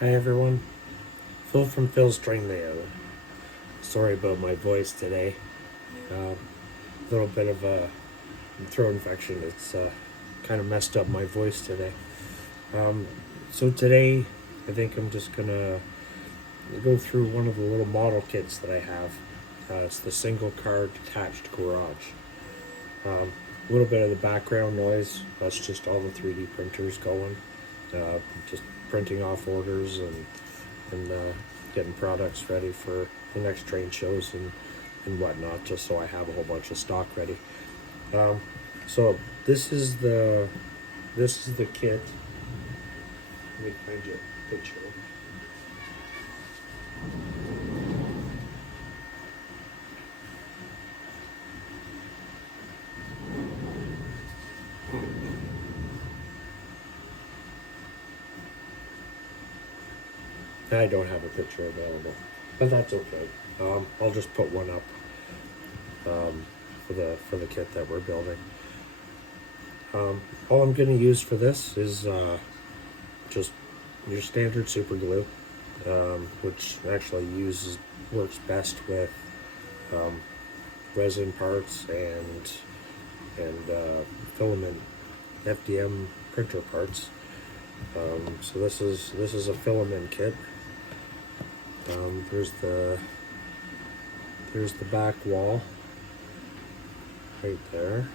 Hi everyone, Phil from Phil's String Layout. Sorry about my voice today. A little bit of a throat infection. It's kind of messed up my voice today. Um, so today, I think I'm just gonna go through one of the little model kits that I have. It's the single car detached garage. A little bit of the background noise. That's just all the 3D printers going. Just printing off orders and getting products ready for the next trade shows and whatnot, just so I have a whole bunch of stock ready. So this is the kit. Let me find you a picture. I don't have a picture available, but that's okay. I'll just put one up for the kit that we're building. All I'm going to use for this is just your standard super glue, which actually works best with resin parts and filament FDM printer parts. So this is a filament kit. There's the back wall right there,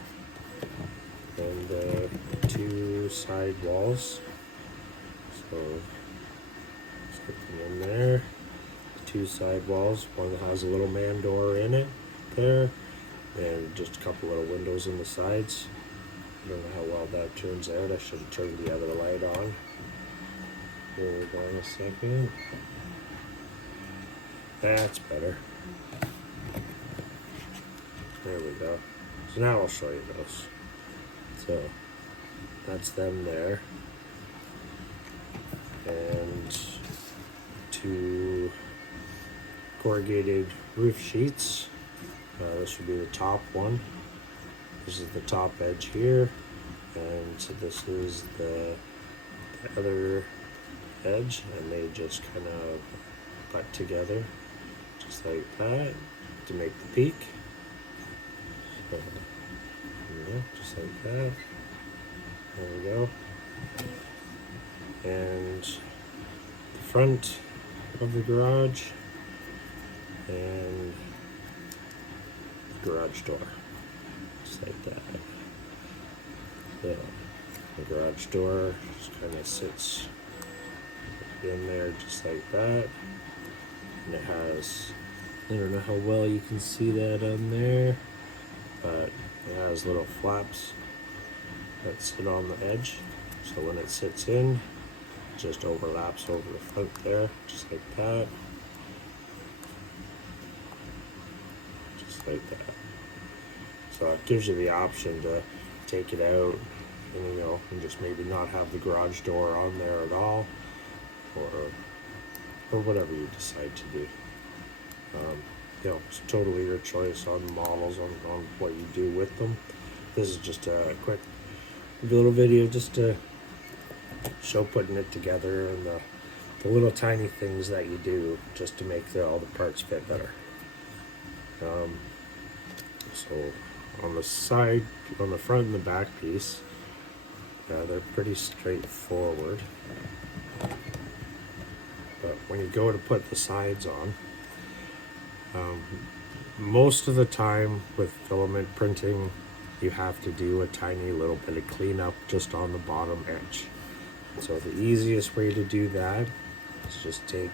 and two side walls. So stick them in there. Two side walls. One has a little man door in it there, and just a couple little windows in the sides. I don't know how well that turns out. I should have turned the other light on. Hold on a second. That's better. There we go. So now I'll show you those. So that's them there. And two corrugated roof sheets. This would be the top one. This is the top edge here. And so this is the other edge, and they just kind of butt together just like that to make the peak. So, just like that. There we go. And the front of the garage and the garage door, just like that. So the garage door just kind of sits in there just like that, and it has, I don't know how well you can see that on there, but it has little flaps that sit on the edge, so when it sits in, it just overlaps over the front there, just like that, just like that. So it gives you the option to take it out and and just maybe not have the garage door on there at all, or whatever you decide to do. It's totally your choice on the models, on what you do with them. This is just a quick little video just to show putting it together and the little tiny things that you do just to make all the parts fit better. So on the side, on the front and the back piece, they're pretty straightforward. But when you go to put the sides on, most of the time with filament printing, you have to do a tiny little bit of cleanup just on the bottom edge. So the easiest way to do that is just take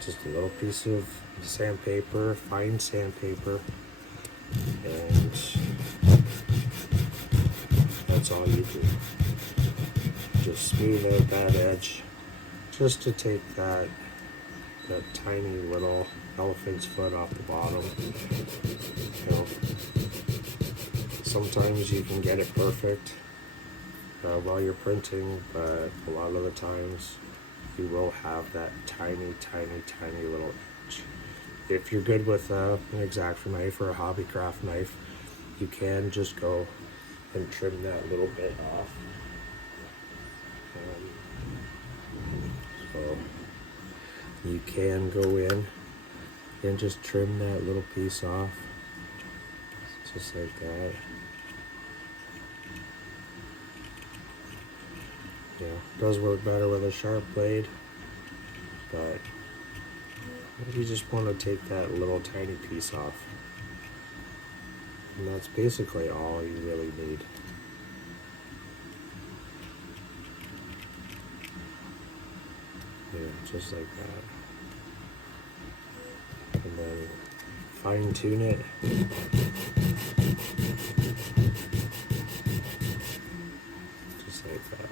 just a little piece of sandpaper, fine sandpaper, and that's all you do. Just smooth out that edge, just to take that tiny little elephant's foot off the bottom. Sometimes you can get it perfect while you're printing, but a lot of the times you will have that tiny, tiny, tiny little edge. If you're good with an X-Acto knife or a hobbycraft knife, you can just go and trim that little bit off. So you can go in and just trim that little piece off, just like that. You know, it does work better with a sharp blade, but you just want to take that little tiny piece off. And that's basically all you really need. Yeah, just like that. And then fine tune it. Just like that.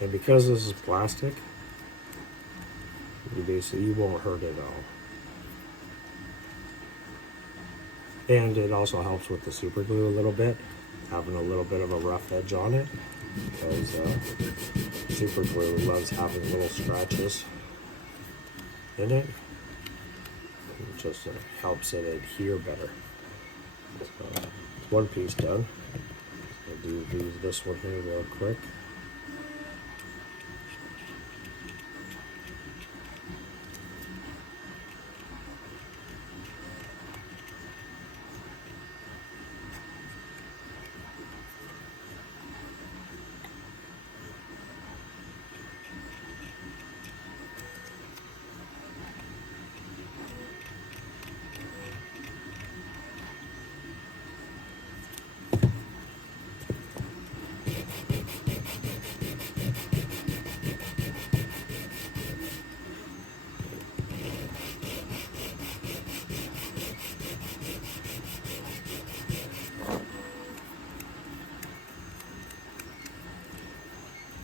And because this is plastic, you won't hurt it at all. And it also helps with the super glue a little bit, having a little bit of a rough edge on it, because super glue loves having little scratches in it. It just helps it adhere better. So, one piece done. I'll do this one here real quick.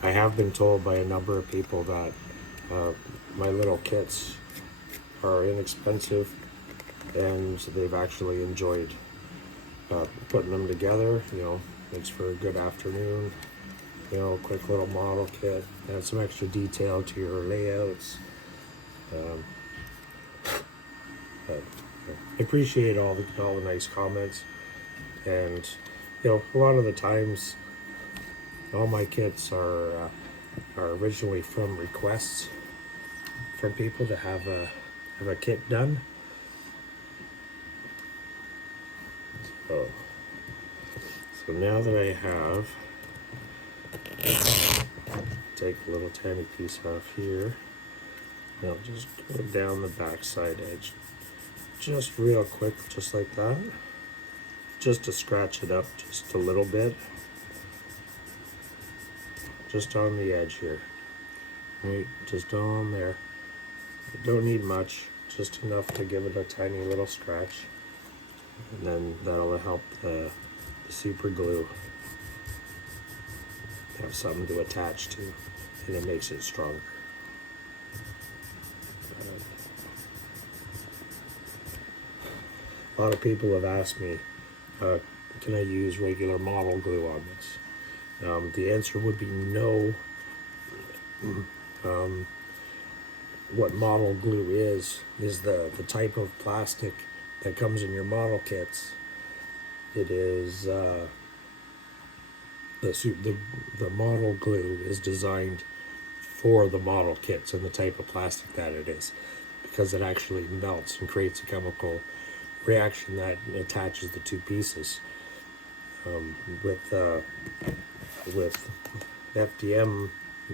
I have been told by a number of people that my little kits are inexpensive, and they've actually enjoyed putting them together. You know, makes for a good afternoon. You know, quick little model kit, add some extra detail to your layouts. I appreciate all the nice comments, and you know, a lot of the times, all my kits are originally from requests from people to have a kit done. So now that I have, take a little tiny piece off here. Now just go down the back side edge, just real quick, just like that, just to scratch it up just a little bit, just on the edge here, right, just on there. You don't need much, just enough to give it a tiny little scratch, and then that'll help the super glue have something to attach to, and it makes it stronger. A lot of people have asked me, can I use regular model glue on this? The answer would be no. What model glue is the type of plastic that comes in your model kits. It is the model glue is designed for the model kits and the type of plastic that it is, because it actually melts and creates a chemical reaction that attaches the two pieces. With FDM,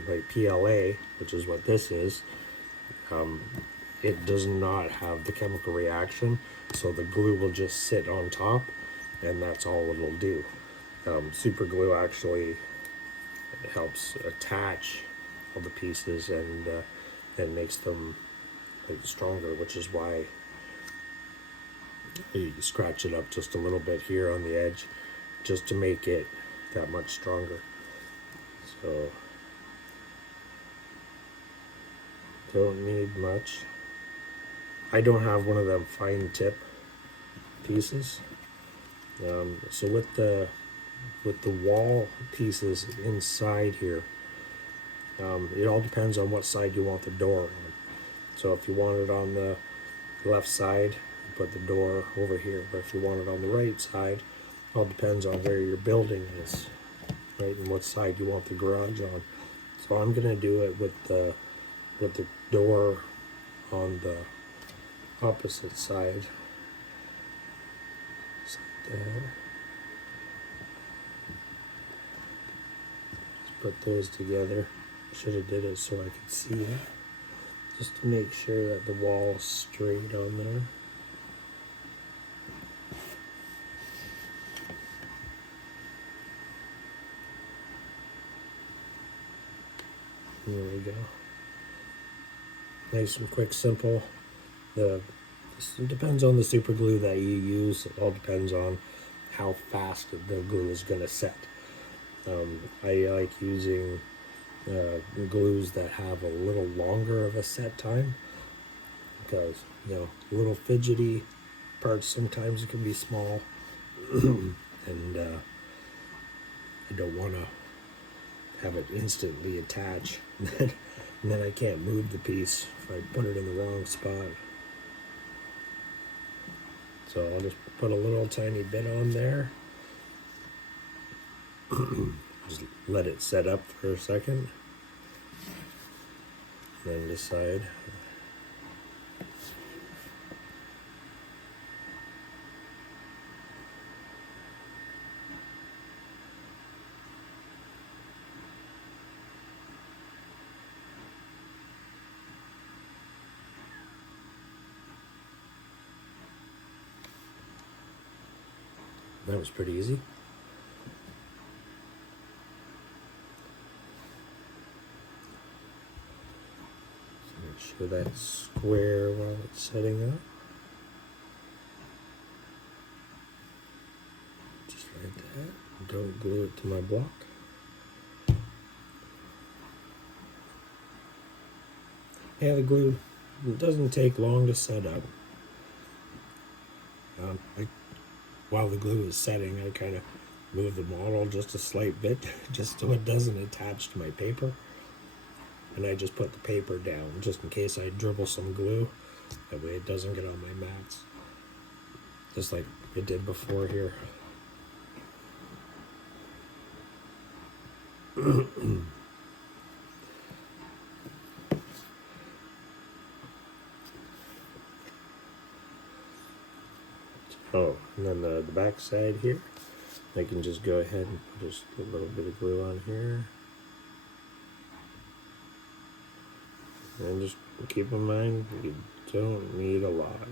like PLA, which is what this is, it does not have the chemical reaction, so the glue will just sit on top, and that's all it'll do. Super glue actually helps attach all the pieces and makes them like stronger, which is why you scratch it up just a little bit here on the edge, just to make it that much stronger. So don't need much. I don't have one of them fine tip pieces. So with the wall pieces inside here, it all depends on what side you want the door on. So if you want it on the left side, put the door over here. But if you want it on the right side, it all depends on where your building is, right, and what side you want the garage on. So I'm gonna do it with the with the door on the opposite side. Just like that. Just put those together. Should have did it so I could see it. Just to make sure that the wall's straight on there. There we go. Nice and quick, simple. It depends on the super glue that you use. It all depends on how fast the glue is going to set. I like using glues that have a little longer of a set time because, little fidgety parts sometimes it can be small and I don't want to have it instantly attach and then I can't move the piece if I put it in the wrong spot. So I'll just put a little tiny bit on there. Just let it set up for a second. Then decide. That was pretty easy. So make sure that's square while it's setting up. Just like that. Don't glue it to my block. Yeah, the glue, it doesn't take long to set up. While the glue is setting, I kind of move the model just a slight bit, just so it doesn't attach to my paper. And I just put the paper down, just in case I dribble some glue. That way it doesn't get on my mats. Just like it did before here. Oh, and then the back side here, I can just go ahead and put just a little bit of glue on here. And just keep in mind, you don't need a lot.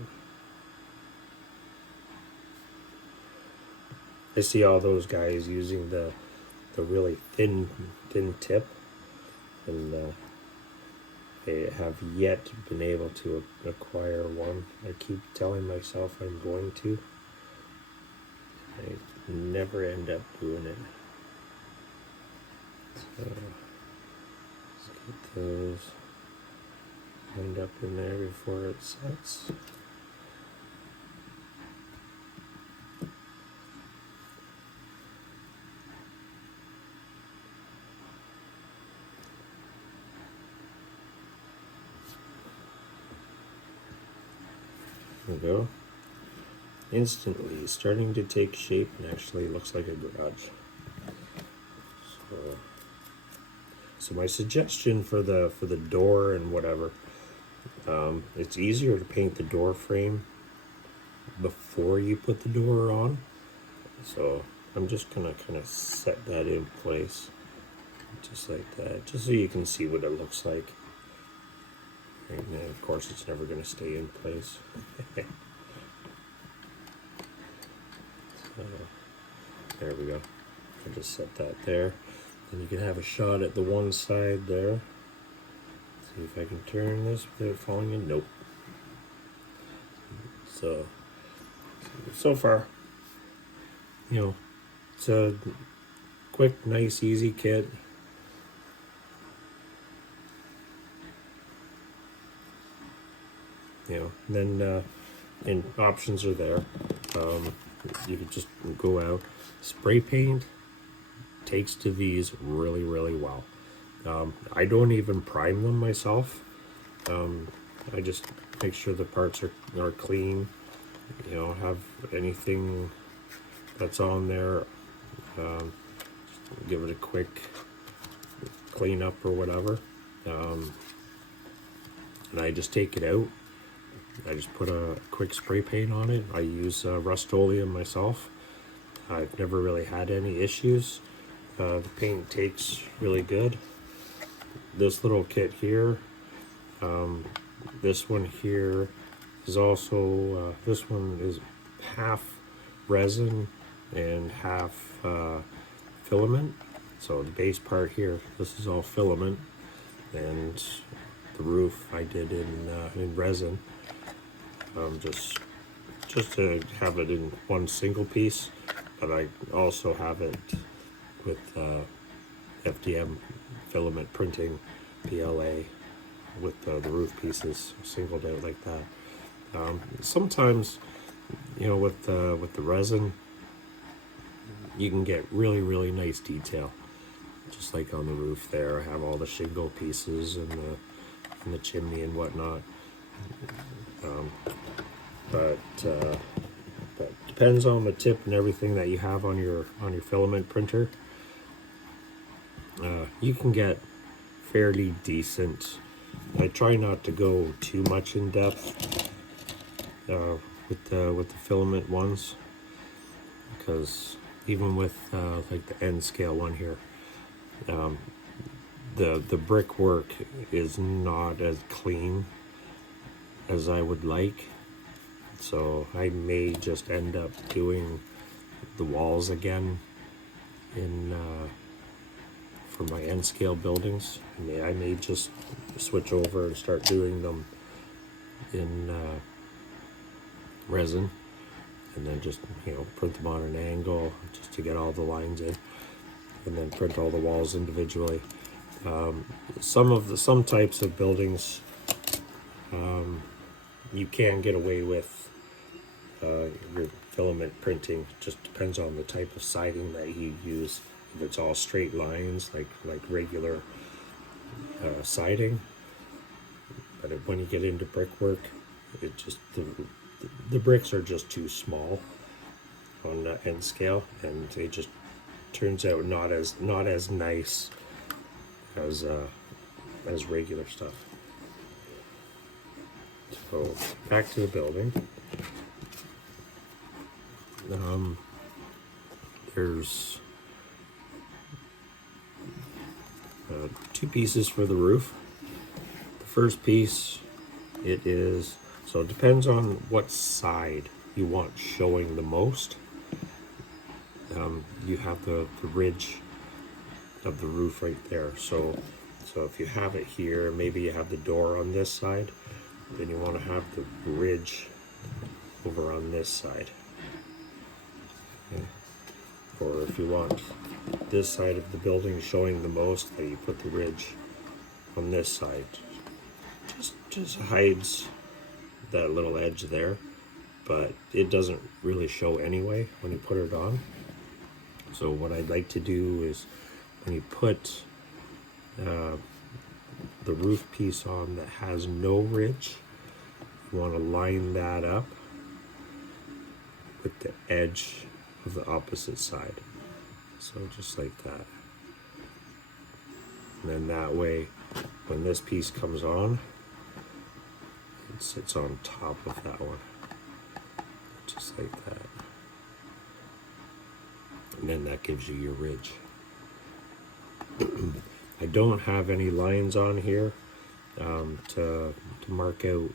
I see all those guys using the really thin tip, and I have yet been able to acquire one. I keep telling myself I'm going to. I never end up doing it. So let's get those lined up in there before it sets. There we go. Instantly starting to take shape and actually looks like a garage. So my suggestion for the door and whatever, it's easier to paint the door frame before you put the door on. So I'm just gonna kind of set that in place, just like that, just so you can see what it looks like. And then of course it's never gonna stay in place. So, there we go. I just set that there. Then you can have a shot at the one side there. See if I can turn this without falling in. Nope. So far, it's a quick, nice, easy kit. And options are there. You could just go out. Spray paint takes to these really, really well. I don't even prime them myself. I just make sure the parts are clean. Have anything that's on there. Give it a quick clean up or whatever. and I just take it out. I just put a quick spray paint on it. I use Rust-Oleum myself. I've never really had any issues. The paint takes really good. This little kit here, this one here is also, this one is half resin and half filament. So the base part here, this is all filament, and the roof I did in resin, just to have it in one single piece. But I also have it with FDM filament printing, PLA, with the roof pieces singled out like that. Sometimes, you know, with the resin, you can get really nice detail, just like on the roof there. I have all the shingle pieces and the chimney and whatnot. But depends on the tip and everything that you have on your filament printer. You can get fairly decent. I try not to go too much in depth with the filament ones, because even with like the N scale one here, the brickwork is not as clean as I would like. So I may just end up doing the walls again in for my N scale buildings. I may just switch over and start doing them in resin, and then just, you know, print them on an angle just to get all the lines in, and then print all the walls individually. Some types of buildings you can get away with your filament printing. Just depends on the type of siding that you use. If it's all straight lines, like regular siding, but when you get into brickwork, it just the bricks are just too small on the N scale, and it just turns out not as nice as regular stuff. So back to the building. There's two pieces for the roof. The first piece, it depends on what side you want showing the most. You have the ridge of the roof right there. So if you have it here, maybe you have the door on this side, then you want to have the ridge over on this side. Okay. Or if you want this side of the building showing the most, then you put the ridge on this side. Just hides that little edge there, but it doesn't really show anyway when you put it on. So what I'd like to do is, when you put the roof piece on that has no ridge, you want to line that up with the edge of the opposite side. So just like that. And then that way, when this piece comes on, it sits on top of that one. Just like that. And then that gives you your ridge. I don't have any lines on here to mark out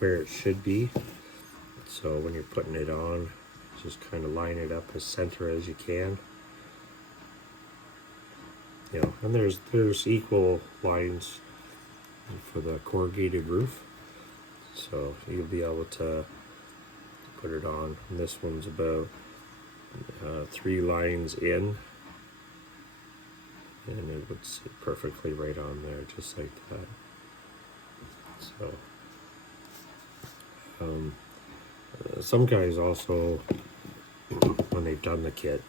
where it should be. So when you're putting it on, just kind of line it up as center as you can. You know, and there's equal lines for the corrugated roof. So you'll be able to put it on. And this one's about 3 lines in, and it would sit perfectly right on there, just like that. So some guys also, when they've done the kit,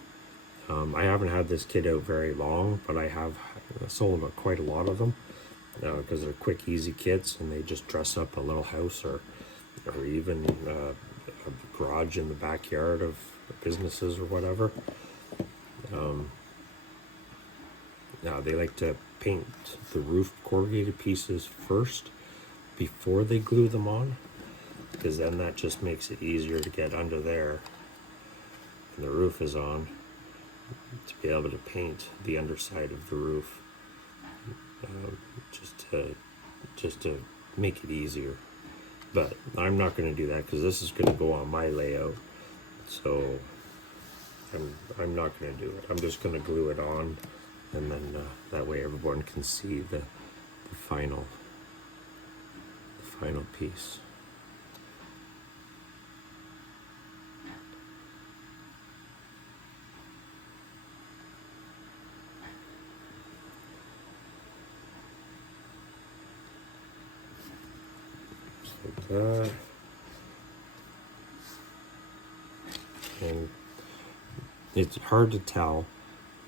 I haven't had this kit out very long, but I have sold quite a lot of them because they're quick, easy kits, and they just dress up a little house or even a garage in the backyard of businesses or whatever. Now they like to paint the roof corrugated pieces first, before they glue them on, because then that just makes it easier to get under there and the roof is on, to be able to paint the underside of the roof, just to make it easier. But I'm not going to do that because this is going to go on my layout, so I'm not going to do it. I'm just going to glue it on, and then that way everyone can see the final piece. Like that. And it's hard to tell,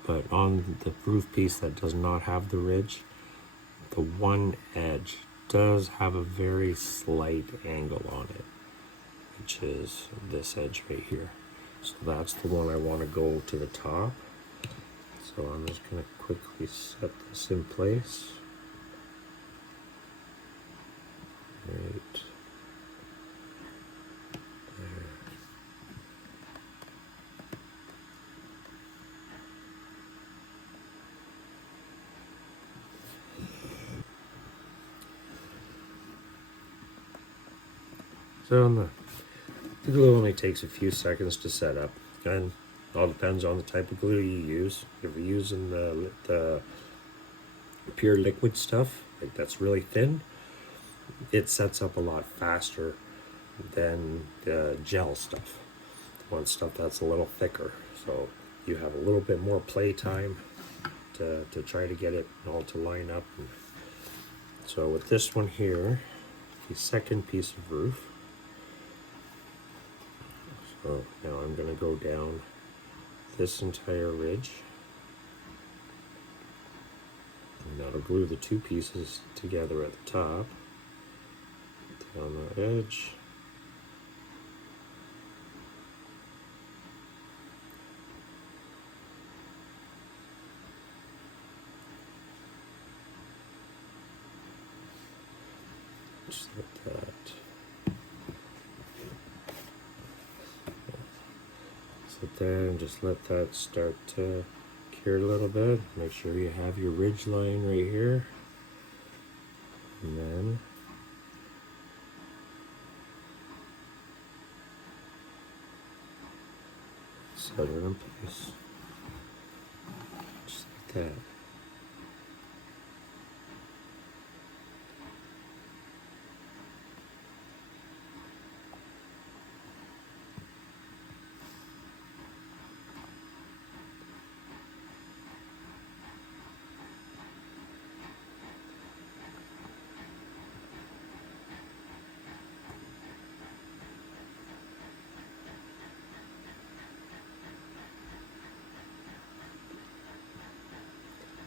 but on the roof piece that does not have the ridge, the one edge does have a very slight angle on it, which is this edge right here. So that's the one I want to go to the top. So I'm just going to quickly set this in place. Right there. So the glue only takes a few seconds to set up, and it all depends on the type of glue you use. If you're using the pure liquid stuff, like that's really thin, it sets up a lot faster than the gel stuff. The one stuff that's a little thicker, so you have a little bit more play time to try to get it all to line up. So with this one here, the second piece of roof, so now I'm going to go down this entire ridge, and that'll glue the two pieces together at the top, down the edge, just like that. Sit there and just let that start to cure a little bit. Make sure you have your ridge line right here, and then set it in place, just like that.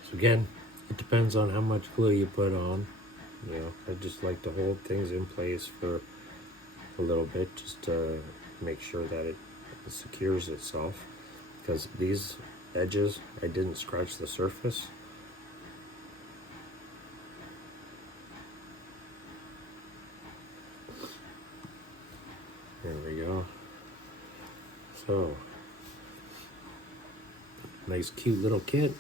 So again, it depends on how much glue you put on. You know, I just like to hold things in place for a little bit, just to make sure that it secures itself. Because these edges, I didn't scratch the surface. There we go. So, nice cute little kit.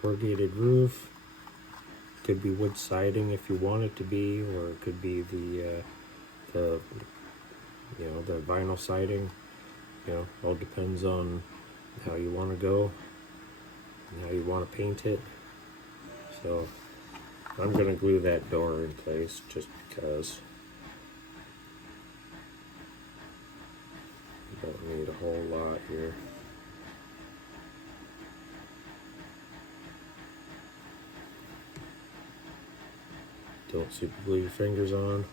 Corrugated roof. Could be wood siding if you want it to be, or it could be the the vinyl siding. You know, all depends on how you want to go and how you want to paint it. So I'm gonna glue that door in place just because you don't need a whole lot here. Don't super glue your fingers on.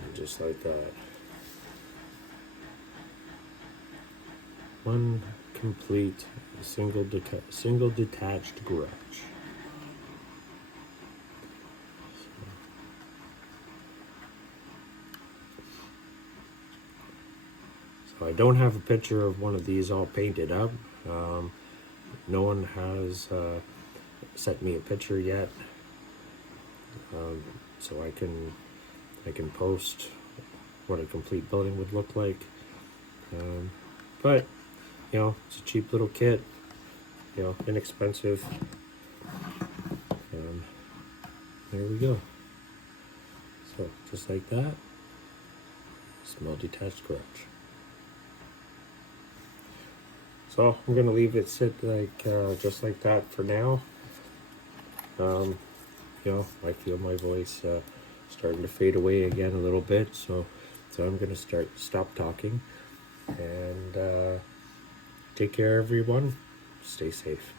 And just like that. One complete single detached garage. I don't have a picture of one of these all painted up. No one has sent me a picture yet, so I can post what a complete building would look like. But you know, it's a cheap little kit. You know, inexpensive. There we go. So just like that, small detached garage. So I'm gonna leave it sit like just like that for now. You know, I feel my voice starting to fade away again a little bit, so I'm gonna stop talking and take care, everyone. Stay safe.